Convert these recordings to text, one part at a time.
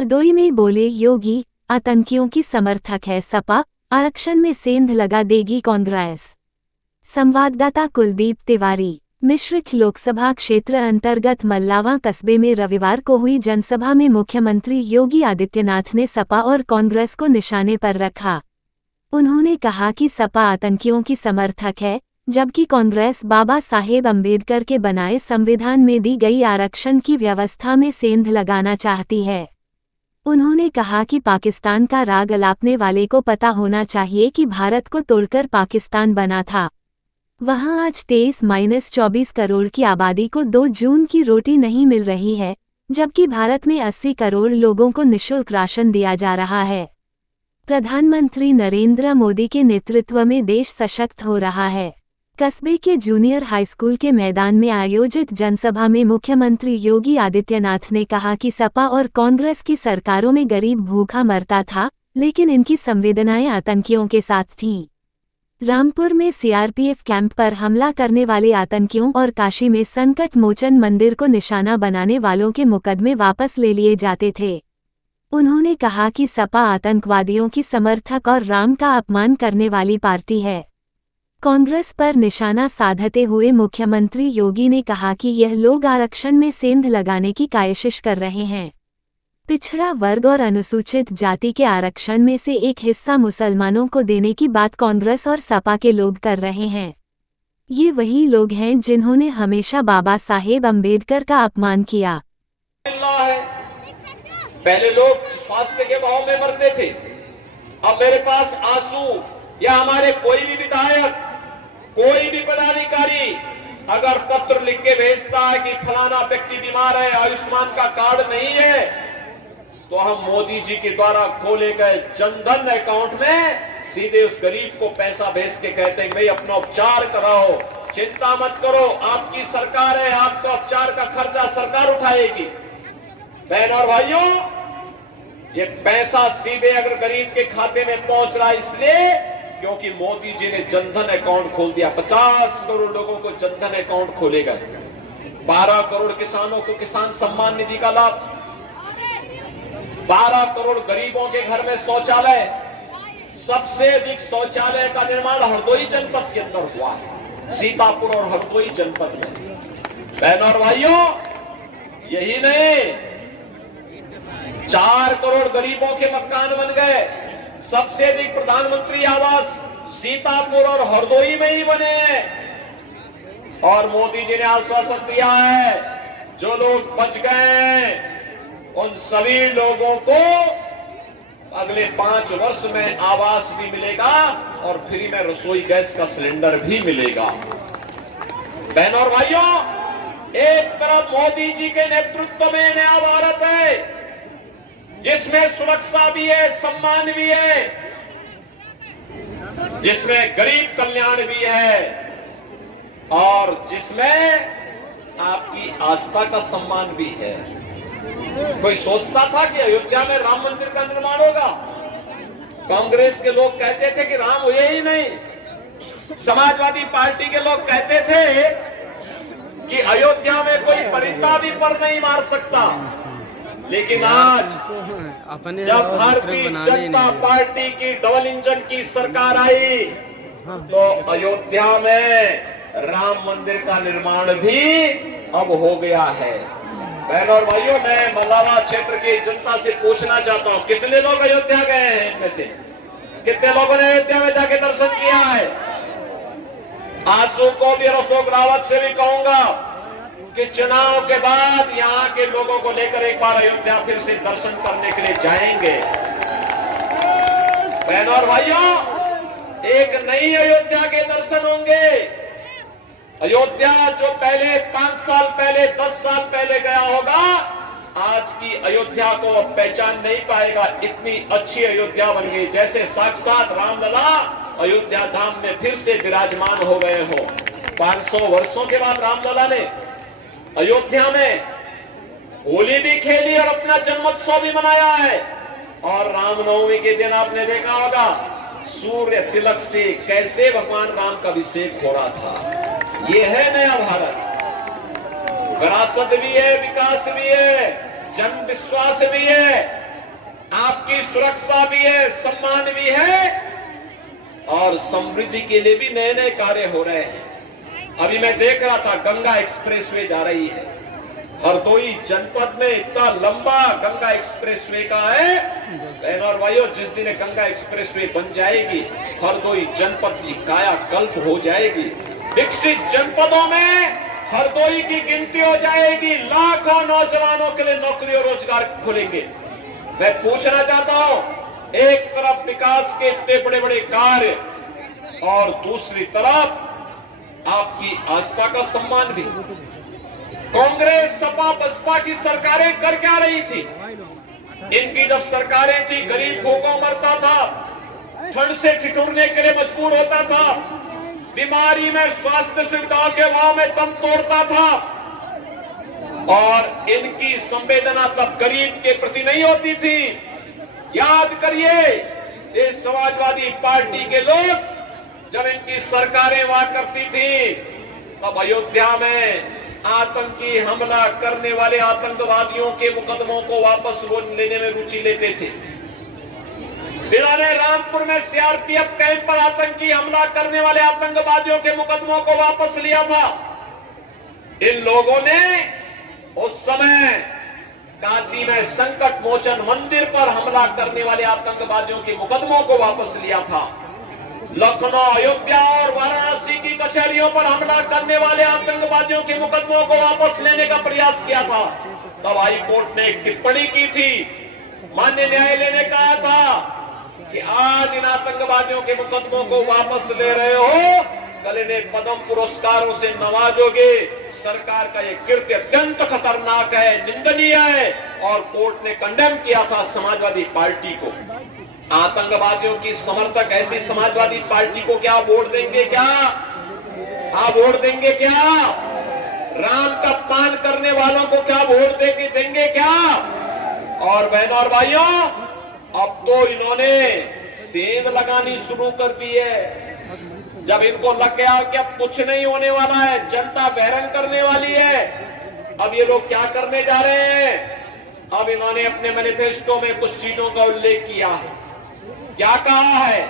हरदोई में बोले योगी, आतंकियों की समर्थक है सपा, आरक्षण में सेंध लगा देगी कांग्रेस। संवाददाता कुलदीप तिवारी। मिश्रिख लोकसभा क्षेत्र अंतर्गत मल्लावा कस्बे में रविवार को हुई जनसभा में मुख्यमंत्री योगी आदित्यनाथ ने सपा और कांग्रेस को निशाने पर रखा। उन्होंने कहा कि सपा आतंकियों की समर्थक है, जबकि कांग्रेस बाबा साहेब अम्बेडकर के बनाए संविधान में दी गई आरक्षण की व्यवस्था में सेंध लगाना चाहती है। उन्होंने कहा कि पाकिस्तान का राग अलापने वाले को पता होना चाहिए कि भारत को तोड़कर पाकिस्तान बना था। वहां आज 23-24 करोड़ की आबादी को 2 जून की रोटी नहीं मिल रही है, जबकि भारत में 80 करोड़ लोगों को निःशुल्क राशन दिया जा रहा है। प्रधानमंत्री नरेंद्र मोदी के नेतृत्व में देश सशक्त हो रहा है। कस्बे के जूनियर हाई स्कूल के मैदान में आयोजित जनसभा में मुख्यमंत्री योगी आदित्यनाथ ने कहा कि सपा और कांग्रेस की सरकारों में गरीब भूखा मरता था, लेकिन इनकी संवेदनाएं आतंकियों के साथ थीं। रामपुर में सीआरपीएफ कैंप पर हमला करने वाले आतंकियों और काशी में संकट मोचन मंदिर को निशाना बनाने वालों के मुकदमे वापस ले लिए जाते थे। उन्होंने कहा कि सपा आतंकवादियों की समर्थक और राम का अपमान करने वाली पार्टी है। कांग्रेस पर निशाना साधते हुए मुख्यमंत्री योगी ने कहा कि यह लोग आरक्षण में सेंध लगाने की कायशिश कर रहे हैं। पिछड़ा वर्ग और अनुसूचित जाति के आरक्षण में से एक हिस्सा मुसलमानों को देने की बात कांग्रेस और सपा के लोग कर रहे हैं। ये वही लोग हैं जिन्होंने हमेशा बाबा साहेब अम्बेडकर का अपमान किया। पहले लोग स्वास्थ्य के भाव में मरते थे, अब मेरे पास आंसू या हमारे कोई भी विधायक, कोई भी पदाधिकारी अगर पत्र लिख के भेजता है कि फलाना व्यक्ति बीमार है, आयुष्मान का कार्ड नहीं है, तो हम मोदी जी के द्वारा खोले गए जनधन अकाउंट में सीधे उस गरीब को पैसा भेज के कहते हैं भाई अपना उपचार कराओ, चिंता मत करो, आपकी सरकार है, आपका उपचार का खर्चा सरकार उठाएगी। बहन और भाइयों, ये पैसा सीधे अगर गरीब के खाते में पहुंच रहा है इसलिए क्योंकि मोदी जी ने जनधन अकाउंट खोल दिया। 50 करोड़ लोगों को जनधन अकाउंट खोलेगा। 12 करोड़ किसानों को किसान सम्मान निधि का लाभ, 12 करोड़ गरीबों के घर में शौचालय। सबसे अधिक शौचालय का निर्माण हरदोई जनपद के अंदर हुआ है, सीतापुर और हरदोई जनपद में। बहनों और भाइयों, यही नहीं, 4 करोड़ गरीबों के मकान बन गए। सबसे अधिक प्रधानमंत्री आवास सीतापुर और हरदोई में ही बने हैं। और मोदी जी ने आश्वासन दिया है जो लोग बच गए उन सभी लोगों को अगले 5 वर्ष में आवास भी मिलेगा और फ्री में रसोई गैस का सिलेंडर भी मिलेगा। बहनों और भाइयों, एक तरफ मोदी जी के नेतृत्व में नया भारत है जिसमें सुरक्षा भी है, सम्मान भी है, जिसमें गरीब कल्याण भी है और जिसमें आपकी आस्था का सम्मान भी है। कोई सोचता था कि अयोध्या में राम मंदिर का निर्माण होगा? कांग्रेस के लोग कहते थे कि राम हुए ही नहीं। समाजवादी पार्टी के लोग कहते थे कि अयोध्या में कोई परिंदा भी पर नहीं मार सकता। लेकिन आज जब भारतीय जनता पार्टी की डबल इंजन की सरकार आई तो अयोध्या में राम मंदिर का निर्माण भी अब हो गया है। बहनों और भाइयों, मैं मल्लावा क्षेत्र की जनता से पूछना चाहता हूं, कितने लोग अयोध्या गए हैं? इनमें से कितने लोगों ने अयोध्या में जाके दर्शन किया है? आंसू को भी और अशोक रावत से भी कहूंगा कि चुनाव के बाद यहां के लोगों को लेकर एक बार अयोध्या फिर से दर्शन करने के लिए जाएंगे। बहनों और भाइयों, एक नई अयोध्या के दर्शन होंगे। अयोध्या जो पहले 5 साल पहले, 10 साल पहले गया होगा, आज की अयोध्या को अब पहचान नहीं पाएगा। इतनी अच्छी अयोध्या बन गई, जैसे साक्षात रामलला अयोध्या धाम में फिर से विराजमान हो गए हो। 500 वर्षों के बाद रामलला ने अयोध्या में होली भी खेली और अपना जन्मोत्सव भी मनाया है। और रामनवमी के दिन आपने देखा होगा सूर्य तिलक से कैसे भगवान राम का अभिषेक हो रहा था। ये है नया भारत। विरासत भी है, विकास भी है, जन विश्वास भी है आपकी सुरक्षा भी है, सम्मान भी है और समृद्धि के लिए भी नए नए कार्य हो रहे हैं। अभी मैं देख रहा था गंगा एक्सप्रेसवे जा रही है हरदोई जनपद में, इतना लंबा गंगा एक्सप्रेसवे का है। बहनों और भाइयों, जिस दिन गंगा एक्सप्रेसवे बन जाएगी हरदोई जनपद की कायाकल्प हो जाएगी। विकसित जनपदों में हरदोई की गिनती हो जाएगी, लाखों नौजवानों के लिए नौकरी और रोजगार खुलेंगे। मैं पूछना चाहता हूं, एक तरफ विकास के इतने बड़े बड़े कार्य और दूसरी तरफ आपकी आस्था का सम्मान भी। कांग्रेस सपा बसपा की सरकारें कर क्या रही थी? इनकी जब सरकारें थी गरीब भूखों मरता था, ठंड से ठिठुरने के लिए मजबूर होता था, बीमारी में स्वास्थ्य सुविधाओं के अभाव में दम तोड़ता था और इनकी संवेदना तब गरीब के प्रति नहीं होती थी। याद करिए, ये समाजवादी पार्टी के लोग जब इनकी सरकारें हुआ करती थी तब अयोध्या में आतंकी हमला करने वाले आतंकवादियों के मुकदमों को वापस लेने में रुचि लेते थे। इन्होंने रामपुर में सीआरपीएफ कैंप पर आतंकी हमला करने वाले आतंकवादियों के मुकदमों को वापस लिया था। इन लोगों ने उस समय काशी में संकट मोचन मंदिर पर हमला करने वाले आतंकवादियों के मुकदमों को वापस लिया था। लखनऊ, अयोध्या और वाराणसी की कचहरियों पर हमला करने वाले आतंकवादियों के मुकदमों को वापस लेने का प्रयास किया था। तब हाई कोर्ट ने एक टिप्पणी की थी, माननीय न्यायालय ने कहा था कि आज इन आतंकवादियों के मुकदमों को वापस ले रहे हो, कल इन्हें पद्म पुरस्कारों से नवाजोगे। सरकार का ये कृत्य अत्यंत खतरनाक है, निंदनीय है और कोर्ट ने कंडेम किया था समाजवादी पार्टी को। आतंकवादियों की समर्थक ऐसी समाजवादी पार्टी को क्या वोट देंगे? क्या आप वोट देंगे? क्या राम का अपमान करने वालों को क्या वोट देंगे? क्या? और बहनों और भाइयों, अब तो इन्होंने सेंध लगानी शुरू कर दी है। जब इनको लग गया कि अब कुछ नहीं होने वाला है, जनता बहरंग करने वाली है, अब ये लोग क्या करने जा रहे हैं? अब इन्होंने अपने मैनिफेस्टो में कुछ चीजों का उल्लेख किया है। क्या कहा है?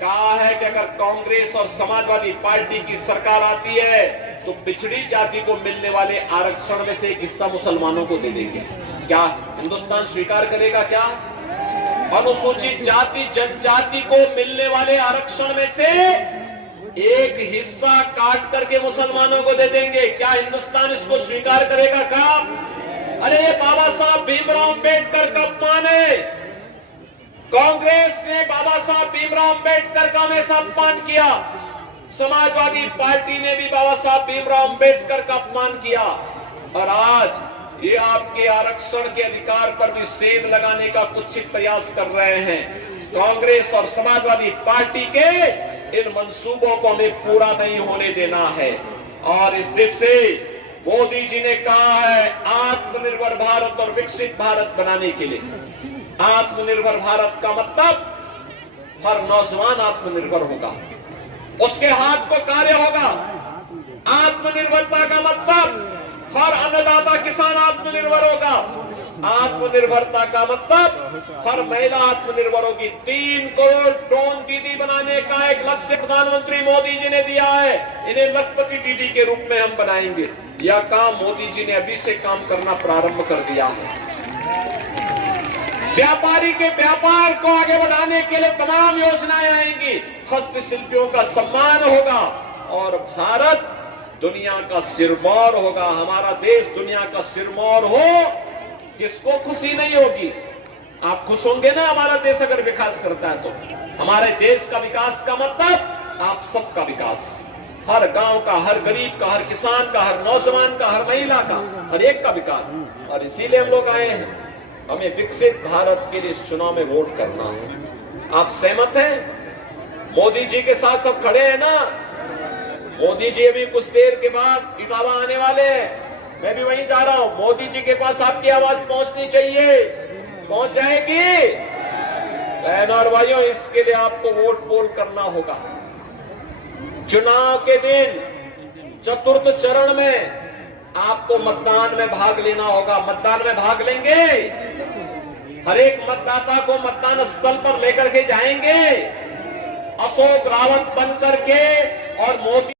कहा है कि अगर कांग्रेस और समाजवादी पार्टी की सरकार आती है तो पिछड़ी जाति को मिलने वाले आरक्षण में से एक हिस्सा मुसलमानों को दे देंगे। क्या हिंदुस्तान स्वीकार करेगा? क्या अनुसूचित जाति जनजाति को मिलने वाले आरक्षण में से एक हिस्सा काट करके मुसलमानों को दे देंगे? क्या हिंदुस्तान इसको स्वीकार करेगा? क्या? अरे ये बाबा साहब भीमराव अंबेडकर का अपमान है। कांग्रेस ने बाबा साहब भीमराव अंबेडकर का हमेशा अपमान किया, समाजवादी पार्टी ने भी बाबा साहब भीमराव अंबेडकर का अपमान किया और आज ये आपके आरक्षण के अधिकार पर भी सेंध लगाने का कुत्सित प्रयास कर रहे हैं। कांग्रेस और समाजवादी पार्टी के इन मंसूबों को हमें पूरा नहीं होने देना है। और इस देश से मोदी जी ने कहा है आत्मनिर्भर भारत और विकसित भारत बनाने के लिए। आत्मनिर्भर भारत का मतलब हर नौजवान आत्मनिर्भर होगा, उसके हाथ को कार्य होगा। आत्मनिर्भरता का मतलब हर अन्नदाता किसान आत्मनिर्भर होगा। आत्मनिर्भरता का मतलब हर महिला आत्मनिर्भर होगी। 3 करोड़ ड्रोन दीदी बनाने का एक लक्ष्य प्रधानमंत्री मोदी जी ने दिया है। इन्हें लखपति दीदी के रूप में हम बनाएंगे। यह काम मोदी जी ने अभी से काम करना प्रारंभ कर दिया है। व्यापारी के व्यापार को आगे बढ़ाने के लिए तमाम योजनाएं आएंगी। हस्तशिल्पियों का सम्मान होगा और भारत दुनिया का सिरमौर होगा। हमारा देश दुनिया का सिरमौर हो, किसको खुशी नहीं होगी? आप खुश होंगे ना हमारा देश अगर विकास करता है तो। हमारे देश का विकास का मतलब आप सबका विकास, हर गांव का, हर गरीब का, हर किसान का, हर नौजवान का, हर महिला का, हर एक का विकास। और इसीलिए हम लोग आए हैं। हमें विकसित भारत के लिए इस चुनाव में वोट करना है। आप सहमत हैं? मोदी जी के साथ सब खड़े हैं ना? मोदी जी अभी कुछ देर के बाद इटावा आने वाले हैं। मैं भी वहीं जा रहा हूं। मोदी जी के पास आपकी आवाज पहुंचनी चाहिए। पहुंच जाएगी? बहनों और भाइयों, इसके लिए आपको वोट पोल करना होगा। चुनाव के दिन चतुर्थ चरण में आपको मतदान में भाग लेना होगा। मतदान में भाग लेंगे? हर एक मतदाता को मतदान स्थल पर लेकर के जाएंगे अशोक रावत बन करके और मोदी